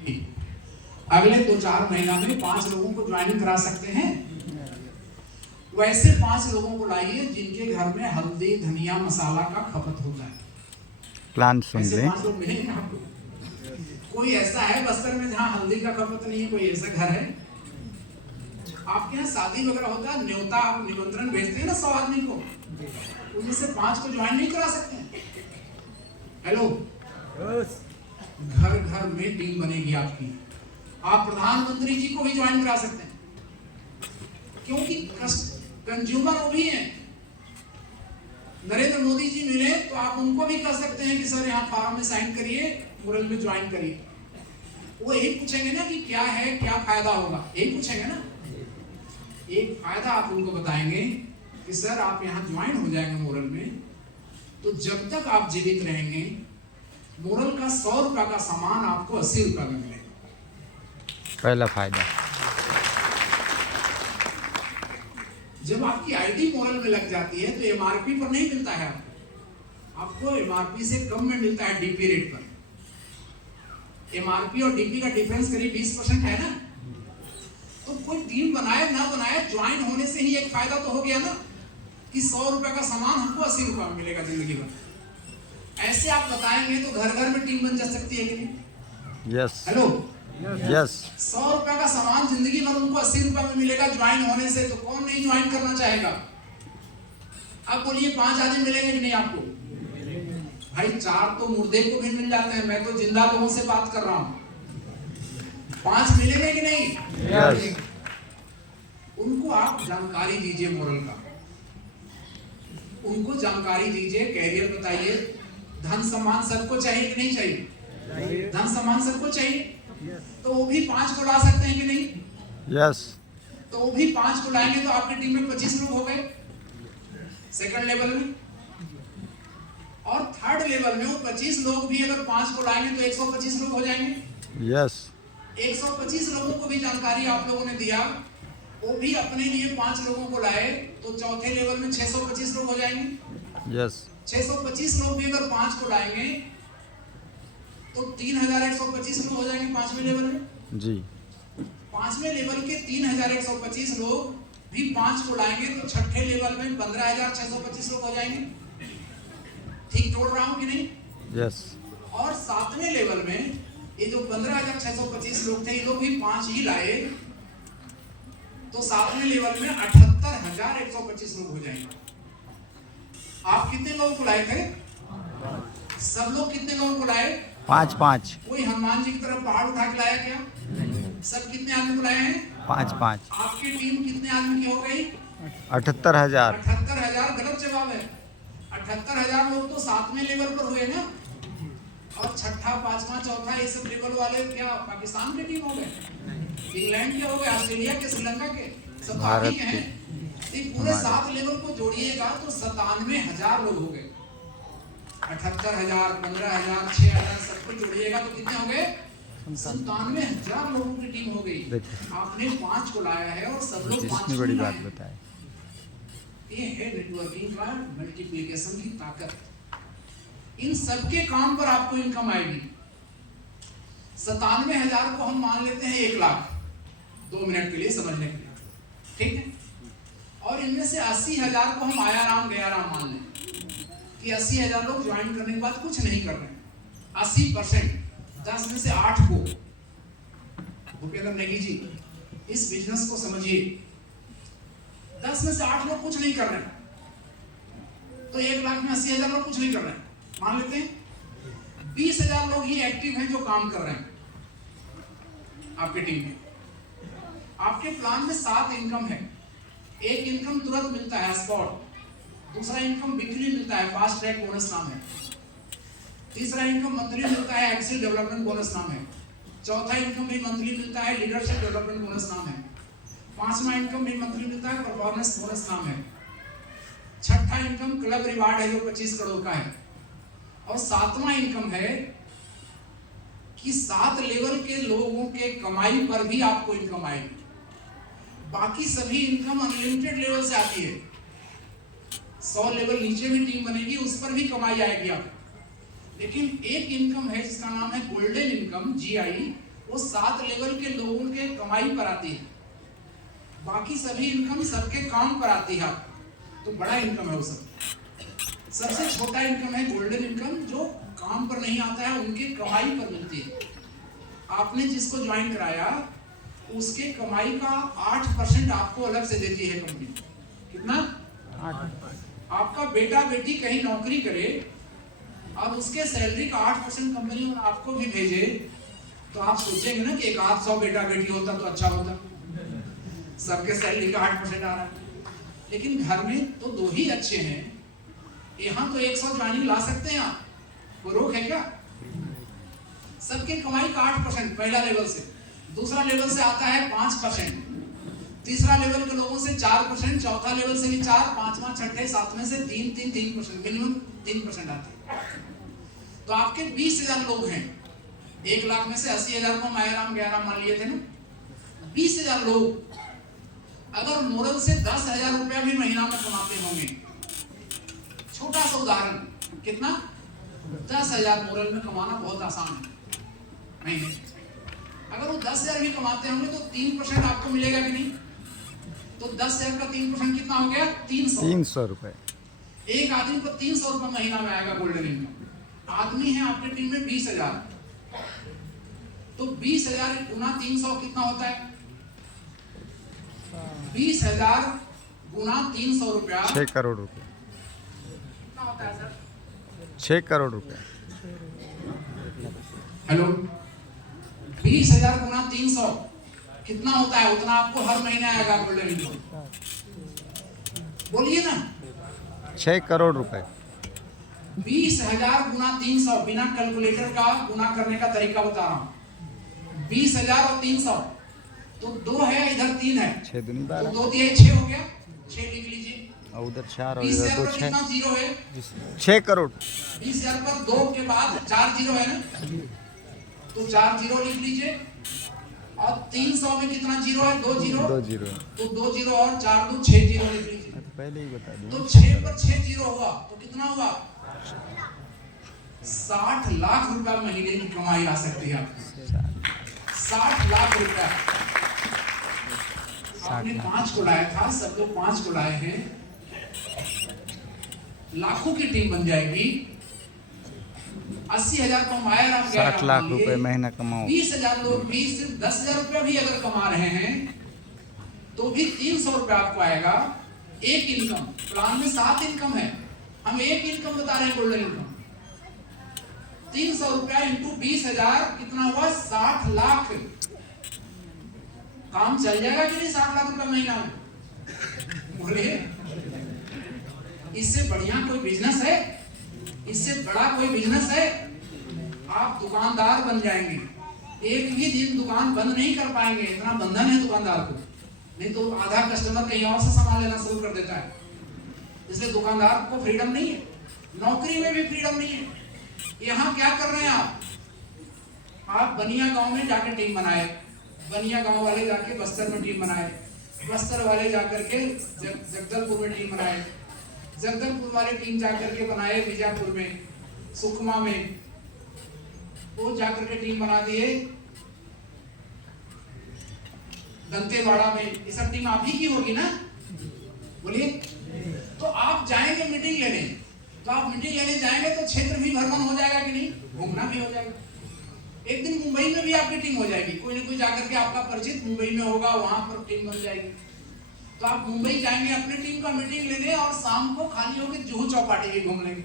अगले 2-4 महीना में 5 लोगों को ज्वाइनिंग करा सकते हैं। वैसे 5 लोगों को लाइए जिनके घर में हल्दी धनिया मसाला का खपत होता है। प्लान सुन ऐसे ले। 5 लोग मिलेंगे आपको? कोई ऐसा है बस्तर में जहाँ हल्दी का खपत नहीं है? कोई ऐसा घर है? आपके यहाँ शादी वगैरह होता है, न्योता आप निमंत्रण भेजते हैं ना 100 आदमी को, उनमें से 5 को ज्वाइन नहीं करा सकते हैं? हेलो, घर घर में टीम बनेगी आपकी। आप प्रधानमंत्री जी को भी ज्वाइन करा सकते हैं, क्योंकि कंज्यूमर वो भी हैं। नरेंद्र मोदी जी मिले तो आप उनको भी कह सकते हैं कि सर यहाँ फॉर्म में साइन करिए, मुरल में ज्वाइन करिए। वो यही पूछेंगे ना कि क्या है, क्या फायदा होगा, यही पूछेंगे ना। एक फायदा आप उनको बताएंगे कि सर आप यहाँ ज्वाइन हो जाएंगे मोरल में, तो जब तक आप जीवित रहेंगे मोरल का 100 रुपया का सामान आपको 80 रुपया में मिलेगा। पहला फायदा। जब आपकी आईडी मोरल में लग जाती है तो एमआरपी पर नहीं मिलता है आपको एमआरपी से कम में मिलता है डीपी रेट पर। एमआरपी और डीपी का डिफरेंस करीब 20% है ना। तो कोई टीम बनाए ना बनाए, ज्वाइन होने से ही एक फायदा तो हो गया ना कि 100 रुपए का सामान हमको 80 रुपए में मिलेगा जिंदगी भर। ऐसे आप बताएंगे तो घर घर में टीम बन जा सकती है कि नहीं? यस। Hello, yes. 100 रुपए का सामान जिंदगी भर उनको 80 रुपए में मिलेगा ज्वाइन होने से, तो कौन नहीं ज्वाइन करना चाहेगा? अब बोलिए 5 आदमी मिलेंगे कि नहीं आपको? भाई 4 तो मुर्दे को भी मिल जाते हैं, मैं तो जिंदा लोगों से बात कर रहा हूं। 5 मिलेंगे कि नहीं? यस। उनको आप जानकारी दीजिए मोरल का, उनको जानकारी दीजिए, कैरियर बताइए। धन सम्मान सबको चाहिए कि नहीं चाहिए? धन सम्मान सबको चाहिए, तो वो भी 5 को ला सकते हैं कि नहीं? यस। तो वो भी 5 को लाएंगे तो आपकी टीम में 25 लोग हो गए सेकंड लेवल में। और थर्ड लेवल में वो 25 लोग भी अगर 5 को लाएंगे तो 125 लोग हो जाएंगे। यस। 125 लोगों को भी जानकारी आप लोगों ने दिया, वो भी अपने लिए 5 लोगों को लाए, तो चौथे लेवल में 625 लोग हो जाएंगे। यस। 625 लोग भी अगर 5 को लाएंगे तो 3125 लोग हो जाएंगे 5वें लेवल में जी। 5वें लेवल के 3125 लोग भी 5 को लाएंगे तो छठे लेवल में 15625 लोग हो जाएंगे। ठीक तोड़ रहा हूं कि नहीं? यस। और 7वें लेवल में ये जो 15625 लोग थे, ये लोग भी 5 ही लाए, तो 7वें लेवल में 78125 लोग हो जाएंगे। आप कितने लोगों को लाए थे? सब लोग कितने लोगों को लाए? 5-5। कोई हनुमान जी की तरफ पहाड़ उठा के लाया क्या? सब कितने आदमी को लाए हैं? 5-5। आपकी टीम कितने आदमी की हो गई? 78,000। 78,000 गलत जवाब है। 78,000 लोग तो 7वें लेवल पर हुए ना, और छठा, पांचवा, चौथा ये सब लेवल वाले क्या पाकिस्तान की टीम हो गए, इंग्लैंड के हो गए, ऑस्ट्रेलिया के, श्रीलंका के, सब भारत के हैं। पूरे 7 लेवल को जोड़िएगा तो 97,000 लोग हो गए। 78,000, 15,000, 6,000 सबको जोड़िएगा तो कितने हो गए? 97,000 लोगों की टीम हो गई। आपने 5 को लाया है और सब लोग 5 बड़ी बात बताए। ये है नेटवर्किंग का मल्टीप्लिकेशन की ताकत। इन सबके काम पर आपको इनकम आएगी। 97,000 को हम मान लेते हैं 1 लाख, 2 मिनट के लिए समझने के लिए, ठीक है? और इनमें से 80,000 को हम आया राम गया राम मान लें कि 80,000 लोग ज्वाइन करने के बाद कुछ नहीं कर रहे हैं। 80%, 10 में से 8 को, भूपेंद्र नेगी जी इस बिजनेस को समझिए, 10 में से 8 लोग कुछ नहीं कर रहे हैं, तो 1 लाख में 80,000 लोग कुछ नहीं कर रहे हैं, मान लेते हैं 20,000 लोग ही एक्टिव हैं जो काम कर रहे हैं आपकी टीम में। आपके प्लान में 7 इनकम है। एक इनकम तुरंत मिलता है स्पॉट, दूसरा इनकम वीकली मिलता है, फास्ट ट्रैक बोनस नाम है, तीसरा इनकम मंथली मिलता है, एक्सेल डेवलपमेंट बोनस नाम है, चौथा इनकम भी मंथली मिलता है, लीडरशिप डेवलपमेंट बोनस नाम है, पांचवा इनकम भी मंथली मिलता है, परफॉर्मेंस बोनस नाम है, छठा इनकम क्लब रिवार्ड है जो 25 करोड़ का है, और 7वां इनकम है कि 7 लेवल के लोगों के कमाई पर भी आपको इनकम आएगी। बाकी सभी इनकम अनलिमिटेड लेवल से आती है। 100 लेवल नीचे भी टीम बनेगी, उस पर भी कमाई आएगी आपको। लेकिन एक इनकम है जिसका नाम है गोल्डन इनकम, GI, वो 7 लेवल के लोगों के कमाई पर आती है, बाकी सभी इनकम सबके काम पर आती है। तो बड़ा इनकम है वो सब। सबसे छोटा इनकम है गोल्डन इनकम, जो काम पर नहीं आता है, उनके कमाई पर मिलती है। आपने जिसको ज्वाइन कराया उसके कमाई का 8% आपको अलग से देती है कंपनी। कितना? 8। आपका बेटा बेटी कहीं नौकरी करे और उसके सैलरी का 8% कंपनी आपको भी भेजे, तो आप सोचेंगे ना कि एक 800 बेटा बेटी होता तो अच्छा होता। सबके सैलरी का 8% आ रहा है, लेकिन घर में तो 2 ही अच्छे हैं। यहाँ तो 100 ज्वाइनिंग ला सकते हैं आप, वो रोक है क्या? सबके कमाई का 8% पहला लेवल से। दूसरा लेवल से आता है 5%, तीसरा लेवल के लोगों से 4%, चौथा लेवल से भी 4, पांचवा, छठे, सातवें से 3%, मिनिमम 3% आते हैं। तो आपके 20,000 लोग हैं। 1 लाख में से 80,000 को मायाराम गयाराम मान लिए थे ना। 20,000 लोग अगर मोरल से 10,000 रुपया भी महीना में कमाते होंगे, छोटा सा उदाहरण, कितना? 10,000 मोरल में कमाना बहुत आसान है महीने। अगर वो 10,000 भी कमाते होंगे तो 3% आपको मिलेगा कि नहीं? तो 10,000 का 3% कितना हो गया? 300 रुपए। एक आदमी को 300 रुपए महीना में आएगा गोल्डन इनकम। आदमी है आपके टीम में 20,000, तो 20,000 गुना 300 कितना होता है? 20,000 गुना 300 रुपया 6 करोड़ रुपए। कितना होता है सर? 6 करोड़ रुपए। हेलो, 20,000 गुना 300 कितना होता है? उतना आपको हर महीने आएगा गोल्डन इनकम। बोलिए ना। 6 करोड़ रुपए। 20,000 गुना 300, बिना कैलकुलेटर का गुना करने का तरीका बता रहा हूँ। 20,000 और 300, तो 2 है, इधर 3 है, 6 दूनी 12, तो 2 दिए 6 हो गया। 6 लिख लीजिए। और उधर 4 और 20,000 इधर पर 2 कितना जीरो है? 6 करोड़। 20,000 पर 2 के बाद 4 जीरो है ना, तो 4 जीरो लिख लीजिए। और 300 में कितना जीरो है? 2 जीरो। 2 जीरो। तो 2 जीरो और 4 2 6 जीरो लिख लीजिए। तो पहले ही बता दूं। तो 6 पर 6 जीरो हुआ तो कितना हुआ? 60 लाख रुपया महीने की कमाई आ सकती है आपको। 60 लाख रुपया। आपने 5 को लाया था, सब लोग 5 को लाए हैं, लाखों की टीम बन जाएगी। 80,000 को मायाराम 60 लाख रुपए महीना कमाओ। 20,000 लोग भी सिर्फ 10,000 रुपया भी अगर कमा रहे हैं तो भी 300 रुपया आपको आएगा। एक इनकम प्लान में 7 इनकम है, हम एक इनकम बता रहे हैं गोल्डन इनकम। 300 रुपया इंटू 20,000 कितना हुआ? 60 लाख। काम चल जाएगा कि नहीं 60 लाख रुपया महीना में? बोलिए, इससे बढ़िया कोई बिजनेस है? इससे बड़ा कोई बिजनेस है? आप दुकानदार बन जाएंगे, एक भी दिन दुकान बंद नहीं कर पाएंगे, इतना बंधन है दुकानदार को। नहीं तो आधा कस्टमर कहीं और से सामान लेना शुरू कर देता है। इसलिए दुकानदार को फ्रीडम नहीं है, नौकरी में भी फ्रीडम नहीं है। यहाँ क्या कर रहे हैं आप बनिया गांव में जाके टीम बनाए, बनिया गांव वाले जाके बस्तर में टीम बनाए, बस्तर वाले जाकर के जगदलपुर में टीम बनाए, जगदलपुर वाले टीम जाकर के बनाए बीजापुर में, सुकमा में, वो जाकर के टीम बना दिए दंतेवाड़ा में। ये सब टीम आप ही की होगी ना? बोलिए। तो आप जाएंगे मीटिंग लेने, तो आप मीटिंग लेने जाएंगे तो क्षेत्र भी भ्रमण हो जाएगा कि नहीं? घूमना भी हो जाएगा। एक दिन मुंबई में भी आपकी टीम हो जाएगी, कोई ना कोई जाकर के आपका परिचित मुंबई में होगा, वहां पर टीम बन जाएगी। तो आप मुंबई जाएंगे अपनी टीम का मीटिंग लेने और शाम को खाली होकर जुहू चौपाटी भी घूम लेंगे।